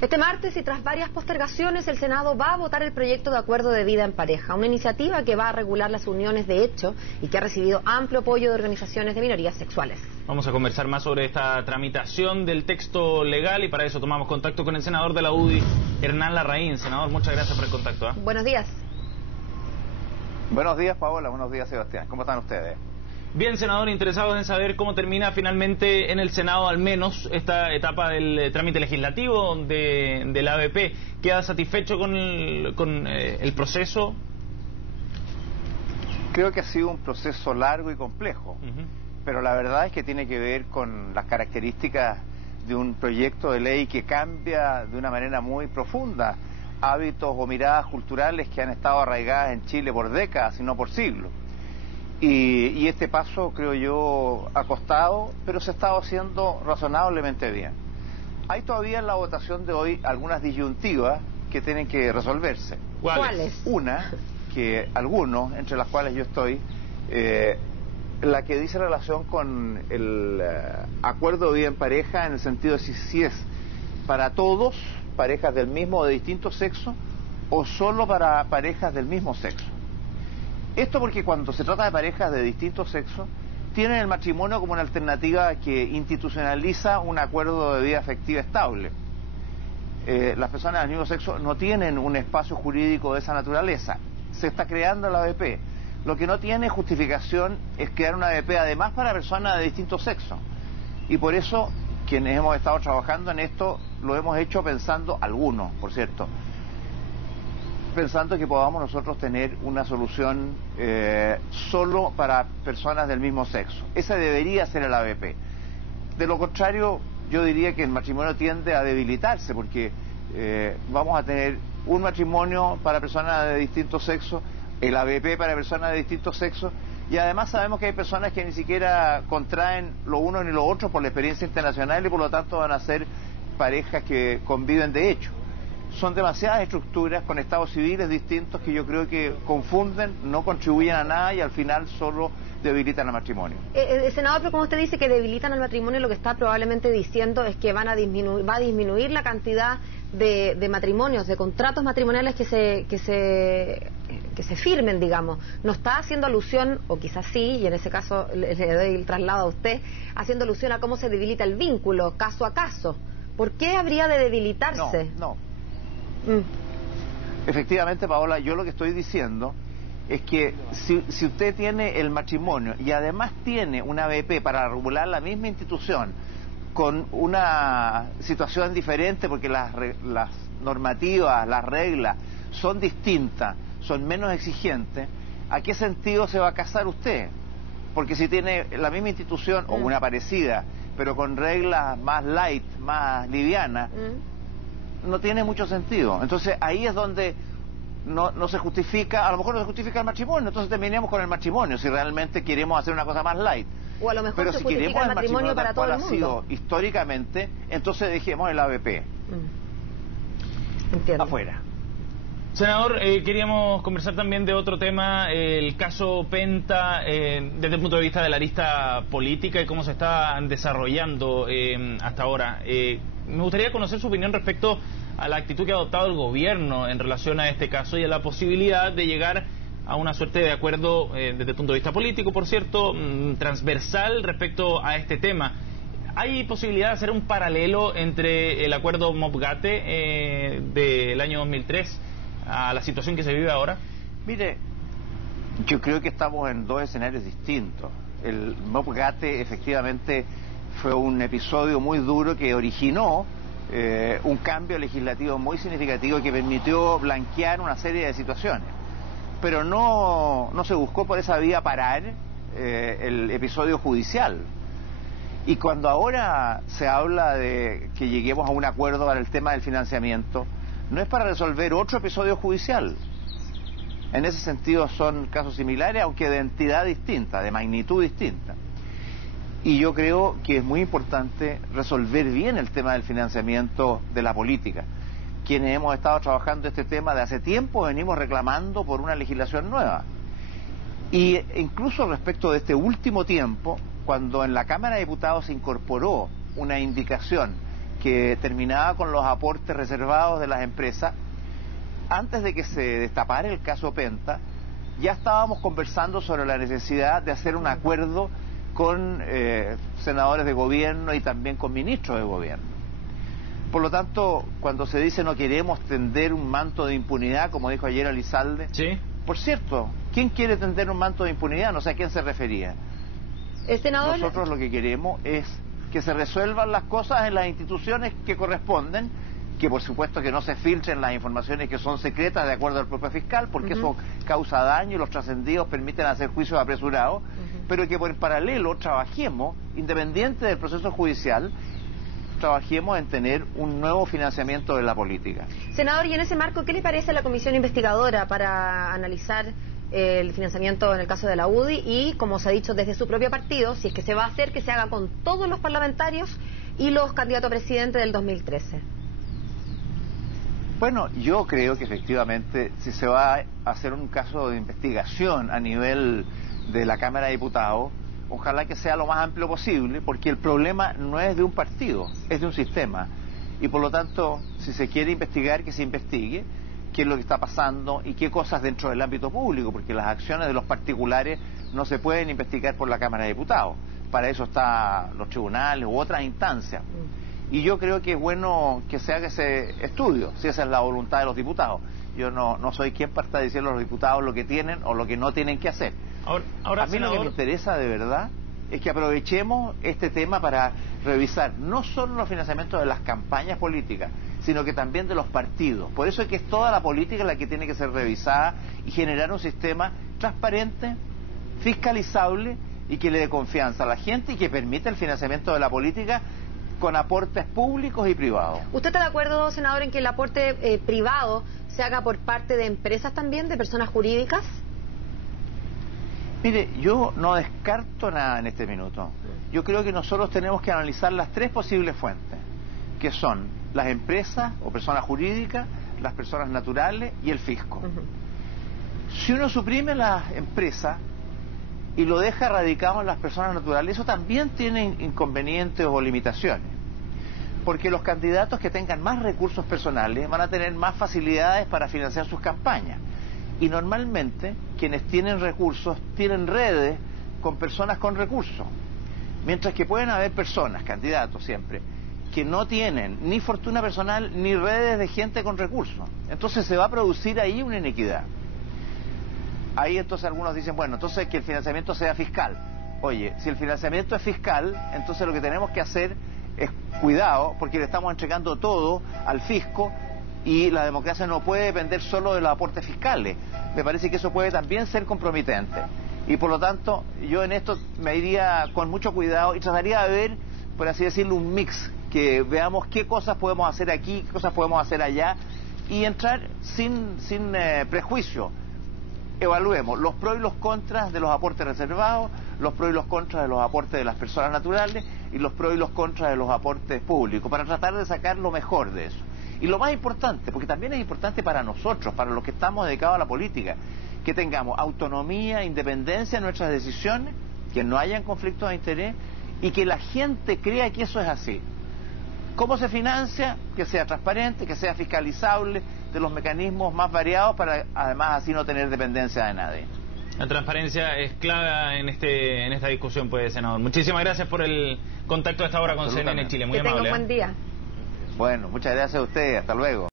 Este martes y tras varias postergaciones, el Senado va a votar el proyecto de acuerdo de vida en pareja, una iniciativa que va a regular las uniones de hecho y que ha recibido amplio apoyo de organizaciones de minorías sexuales. Vamos a conversar más sobre esta tramitación del texto legal y para eso tomamos contacto con el senador de la UDI, Hernán Larraín. Senador, muchas gracias por el contacto. Buenos días. Buenos días, Paola. Buenos días, Sebastián. ¿Cómo están ustedes? Bien, senador, interesados en saber cómo termina finalmente en el Senado, al menos, esta etapa del trámite legislativo de la ABP. ¿Queda satisfecho con el proceso? Creo que ha sido un proceso largo y complejo, pero la verdad es que tiene que ver con las características de un proyecto de ley que cambia de una manera muy profunda hábitos o miradas culturales que han estado arraigadas en Chile por décadas, y no por siglos. Y este paso, creo yo, ha costado, pero se ha estado haciendo razonablemente bien. Hay todavía en la votación de hoy algunas disyuntivas que tienen que resolverse. ¿Cuáles? Una, que algunos, entre las cuales yo estoy, la que dice relación con el acuerdo de vida en pareja, en el sentido de si es para todos, parejas del mismo o de distinto sexo, o solo para parejas del mismo sexo. Esto porque cuando se trata de parejas de distinto sexo, tienen el matrimonio como una alternativa que institucionaliza un acuerdo de vida afectiva estable. Las personas del mismo sexo no tienen un espacio jurídico de esa naturaleza. Se está creando la ABP. Lo que no tiene justificación es crear una ABP además para personas de distinto sexo. Y por eso, quienes hemos estado trabajando en esto, lo hemos hecho pensando, algunos, por cierto, pensando que podamos nosotros tener una solución solo para personas del mismo sexo. Esa debería ser el ABP. De lo contrario, yo diría que el matrimonio tiende a debilitarse, porque vamos a tener un matrimonio para personas de distinto sexo, el ABP para personas de distinto sexo, y además sabemos que hay personas que ni siquiera contraen lo uno ni lo otro por la experiencia internacional y por lo tanto van a ser parejas que conviven de hecho. Son demasiadas estructuras con estados civiles distintos que yo creo que confunden, no contribuyen a nada y al final solo debilitan el matrimonio. Senador, pero como usted dice que debilitan el matrimonio, lo que está probablemente diciendo es que va a disminuir la cantidad de matrimonios, de contratos matrimoniales que se firmen, digamos. No está haciendo alusión, o quizás sí, y en ese caso le doy el traslado a usted, haciendo alusión a cómo se debilita el vínculo caso a caso. ¿Por qué habría de debilitarse? No. Efectivamente, Paola, yo lo que estoy diciendo es que si usted tiene el matrimonio y además tiene una ABP para regular la misma institución con una situación diferente porque las normativas, las reglas son distintas, son menos exigentes, ¿a qué sentido se va a casar usted? Porque si tiene la misma institución o una parecida, pero con reglas más light, más livianas, no tiene mucho sentido. Entonces ahí es donde no se justifica, a lo mejor no se justifica el matrimonio, entonces terminemos con el matrimonio si realmente queremos hacer una cosa más light. O a lo mejor pero se si justifica queremos el matrimonio para todo el mundo. Ha sido históricamente, entonces dejemos el ABP afuera. Senador, queríamos conversar también de otro tema, el caso Penta, desde el punto de vista de la arista política y cómo se está desarrollando hasta ahora. Me gustaría conocer su opinión respecto a la actitud que ha adoptado el gobierno en relación a este caso y a la posibilidad de llegar a una suerte de acuerdo desde el punto de vista político, por cierto, transversal respecto a este tema. ¿Hay posibilidad de hacer un paralelo entre el acuerdo MOPGATE del año 2003 a la situación que se vive ahora? Mire, yo creo que estamos en dos escenarios distintos. El MOPGATE efectivamente fue un episodio muy duro que originó un cambio legislativo muy significativo que permitió blanquear una serie de situaciones. Pero no se buscó por esa vía parar el episodio judicial. Y cuando ahora se habla de que lleguemos a un acuerdo para el tema del financiamiento, no es para resolver otro episodio judicial. En ese sentido son casos similares, aunque de entidad distinta, de magnitud distinta. Y yo creo que es muy importante resolver bien el tema del financiamiento de la política. Quienes hemos estado trabajando este tema de hace tiempo venimos reclamando por una legislación nueva. Y incluso respecto de este último tiempo, cuando en la Cámara de Diputados se incorporó una indicación que terminaba con los aportes reservados de las empresas. Antes de que se destapara el caso Penta, ya estábamos conversando sobre la necesidad de hacer un acuerdo con senadores de gobierno y también con ministros de gobierno. Por lo tanto, cuando se dice no queremos tender un manto de impunidad, como dijo ayer Elizalde, ¿sí? Por cierto, ¿quién quiere tender un manto de impunidad? No sé a quién se refería. Senador... Nosotros lo que queremos es que se resuelvan las cosas en las instituciones que corresponden, que por supuesto que no se filtren las informaciones que son secretas de acuerdo al propio fiscal, porque eso causa daño y los trascendidos permiten hacer juicios apresurados, pero que por paralelo trabajemos, independiente del proceso judicial, trabajemos en tener un nuevo financiamiento de la política. Senador, y en ese marco, ¿qué le parece a la comisión investigadora para analizar el financiamiento en el caso de la UDI y, como se ha dicho desde su propio partido, si es que se va a hacer, que se haga con todos los parlamentarios y los candidatos a presidente del 2013? Bueno, yo creo que efectivamente si se va a hacer un caso de investigación a nivel de la Cámara de Diputados, ojalá que sea lo más amplio posible, porque el problema no es de un partido, es de un sistema. Y por lo tanto, si se quiere investigar, que se investigue qué es lo que está pasando y qué cosas dentro del ámbito público, porque las acciones de los particulares no se pueden investigar por la Cámara de Diputados. Para eso están los tribunales u otras instancias. Y yo creo que es bueno que se haga ese estudio, si esa es la voluntad de los diputados. Yo no soy quien para estar diciendo a los diputados lo que tienen o lo que no tienen que hacer. Ahora, a mí senador... lo que me interesa de verdad es que aprovechemos este tema para revisar no solo los financiamientos de las campañas políticas, sino que también de los partidos. Por eso es que es toda la política la que tiene que ser revisada y generar un sistema transparente, fiscalizable y que le dé confianza a la gente y que permita el financiamiento de la política con aportes públicos y privados. ¿Usted está de acuerdo, senador, en que el aporte privado se haga por parte de empresas también, de personas jurídicas? Mire, yo no descarto nada en este minuto. Yo creo que nosotros tenemos que analizar las tres posibles fuentes, que son las empresas o personas jurídicas, las personas naturales y el fisco. Si uno suprime las empresas y lo deja radicado en las personas naturales, eso también tiene inconvenientes o limitaciones, porque los candidatos que tengan más recursos personales van a tener más facilidades para financiar sus campañas, y normalmente quienes tienen recursos tienen redes con personas con recursos, mientras que pueden haber personas, candidatos siempre, que no tienen ni fortuna personal ni redes de gente con recursos. Entonces se va a producir ahí una inequidad. Ahí entonces algunos dicen, bueno, entonces que el financiamiento sea fiscal. Oye, si el financiamiento es fiscal, entonces lo que tenemos que hacer es cuidado, porque le estamos entregando todo al fisco y la democracia no puede depender solo de los aportes fiscales. Me parece que eso puede también ser comprometente. Y por lo tanto, yo en esto me iría con mucho cuidado y trataría de ver, por así decirlo, un mix, que veamos qué cosas podemos hacer aquí, qué cosas podemos hacer allá, y entrar sin prejuicio. Evaluemos los pros y los contras de los aportes reservados, los pros y los contras de los aportes de las personas naturales y los pros y los contras de los aportes públicos, para tratar de sacar lo mejor de eso. Y lo más importante, porque también es importante para nosotros, para los que estamos dedicados a la política, que tengamos autonomía, independencia en nuestras decisiones, que no hayan conflictos de interés y que la gente crea que eso es así. ¿Cómo se financia? Que sea transparente, que sea fiscalizable, de los mecanismos más variados, para además así no tener dependencia de nadie. La transparencia es clave en esta discusión, pues, senador. Muchísimas gracias por el contacto a esta hora con CNN Chile. Muy amable. Que tenga un buen día. Bueno, muchas gracias a ustedes. Hasta luego.